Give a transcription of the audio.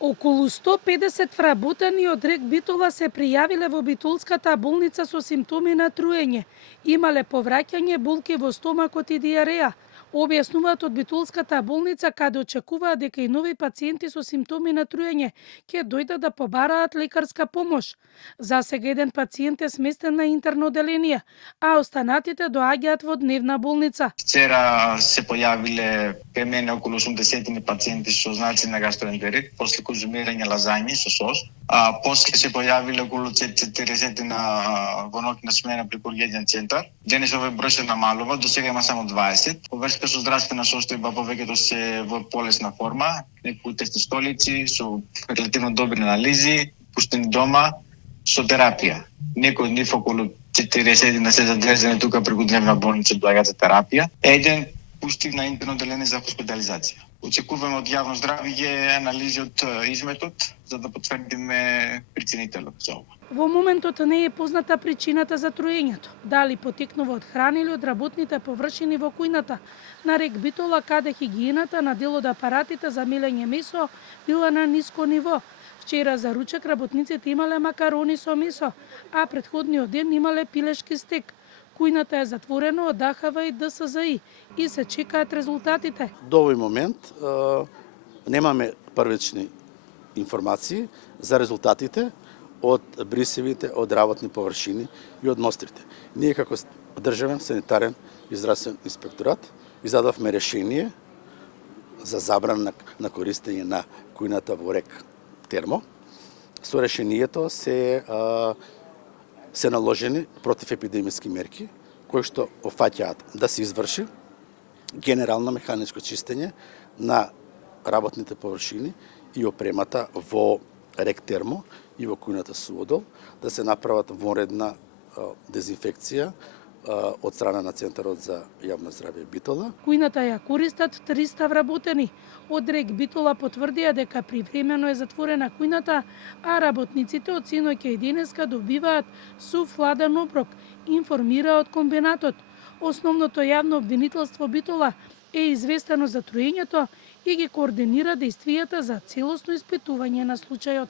Околу 150 вработени од РЕК Битола се пријавиле во битолската болница со симптоми на труење. Имале повраќање, болки во стомакот и диареја. Објаснуваат од битолската болница, каде очекуваат дека и нови пациенти со симптоми на труење ќе дојдат да побараат лекарска помош. За сега еден пациент е сместен на интерно оделение, а останатите доаѓаат во дневна болница. Вчера се појавиле кај мене околу 80 пациенти со знаци на гастроентерит, после конзумирање лазањи со сос. После се појавиле околу 40 во ноќна смена преку ургентен центар. Денес овој број се намалува, до сега има само 20. Во врска со здравствена состојба повеќето се во полесна форма, некои тесни столици со релативно добри анализи, пуштени дома со терапија. Некои од нив околу 40 се задржани тука преку дневна болница доаѓаат за терапија. Еден пуштив на интерно оделение за хоспитализација. Очекуваме од јавно здравје анализи од изметот за да потврдиме причинителот за ова. Во моментот не е позната причината за труењето. Дали потекнува од храна или од работните површини во кујната на РЕК Битола, каде хигиената на дел од апаратите за мелење месо била на ниско ниво. Вчера за ручек работниците имале макарони со месо, а претходниот ден имале пилешки стек. Кујната е затворена од ДХВ и ДСЗИ и се чекаат резултатите. До овој момент немаме првични информации за резултатите од брисевите, од работни површини и од мострите. Ние како државен санитарен и здравствен инспекторат издадовме решение за забрана на користење на кујната во РЕК Термо. Со решението се наложени противепидемиски мерки кои што офаќаат да се изврши генерално механичко чистење на работните површини и опремата во РЕК Термо и во кујната Суодол, да се направат вонредна дезинфекција од страна на Центарот за јавно здравје Битола. Кујната ја користат 300 вработени. Од РЕК Битола потврдија дека привремено е затворена кујната, а работниците од синоќа и денеска добиваат сув ладен оброк, информира од комбинатот. Основното јавно обвинителство Битола е известено за труењето и ги координира действијата за целосно испитување на случајот.